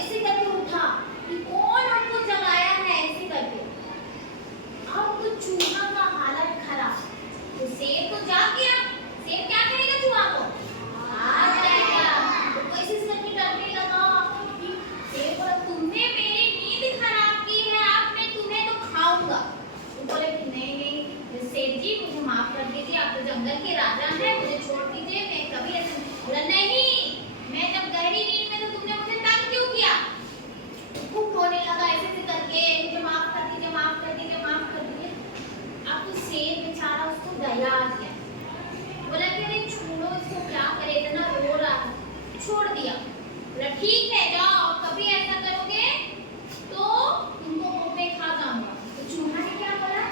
ऐसे करके उठा कि कौन हमको जगाया है ऐसे करके। अब तो चूहा का हालत खराब। तो शेर तो जाग गया, शेर क्या करेगा चूहा को? आ जाएगा। तो कोशिश करके डरने लगा कि शेर बोला तुमने मेरी नींद खराब की है, अब मैं तुम्हें तो खाऊंगा। वो बोले कि नहीं नहीं शेर जी मुझे माफ कर दीजिए, आप तो जंगल के राजा हैं, मुझे छोड़ दीजिए, मैं कभी ऐसे। बोला नहीं, मैं जब गहरी नींद में तो तुमने मुझे तंग क्यों किया? खूब रोने लगा ऐसे करके, मुझे माफ कर दीजिए, माफ कर दीजिए, माफ कर दीजिए। अब तो शेर बेचारा उसको दया आ गया, बोला कि अरे छोड़ो इसको, क्या करे, इतना रो रहा है, छोड़ दिया। बोला ठीक है जाओ, कभी ऐसा करोगे तो तुमको मुंह पे खा जाऊंगा। तो चूहा ने क्या बोला,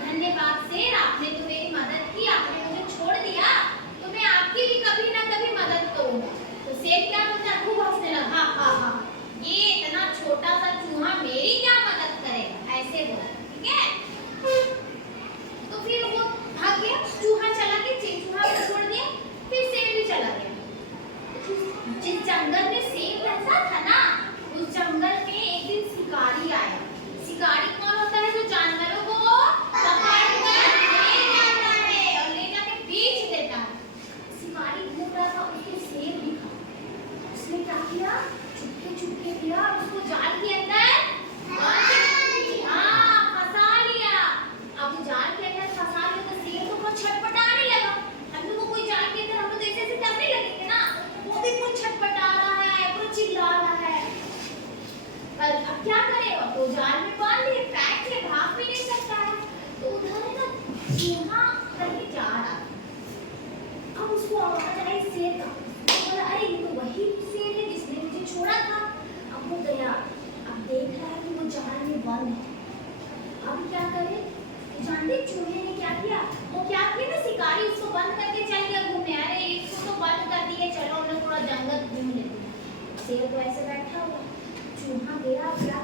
धन्यवाद शेर, आपने तो मेरी मदद की, आपने मुझे छोड़ दिया, तो मैं आपकी भी कभी ना कभी मदद करूंगा। तो शेर क्या बोलता, खूब हंसने लगा, हा हा, ये इतना छोटा सा चूहा मेरी क्या मदद करेगा, ऐसे बोला। ठीक है, तो फिर वो भाग गया, चूहा चला गया, चूहा को छोड़ दिया, फिर शेर भी चला गया। जिस जंगल में शेर रहता था ना, उस जंगल में एक दिन शिकारी आया। शिकारी कौन होता है? जो जानवरों को पकड़ कर ले जाता है और ले जाके बेच देता है। शिकारी घूम रहा था, उसको शेर दिखा, उसने क्या किया, चुपके चुपके किया, उसको जाल के अंदर फंसा लिया। अब जाल के अंदर फंसा लिया तो शेर तो बहुत छटपटाने लगा। हम लोग को कोई जाल के अंदर, हम लोग ऐसे ऐसे करने लगेंगे ना, वो भी कुछ छटपटा रहा है, कुछ चिल्ला रहा है, पर अब क्या करेगा, तो जाल में बांध दिए, पैक है, भाग भी नहीं सकता है। तो उधर है ना चूहा कहीं जा रहा है, अब उसको आवाज आई शेर का, तो बोला अरे ये तो वही शेर है जिसने मुझे छोड़ा था। अब वो गया, अब देख रहा है कि वो जाल में बंद है, अब क्या करे। तो जानते चूहे ने क्या किया, वो क्या किया ना, शिकारी उसको बंद करके चल गया घूमने, अरे इसको तो बंद कर दिए, चलो हम लोग थोड़ा जंगल घूम लेते हैं। शेर तो ऐसे बैठा हुआ, चूहा गया क्या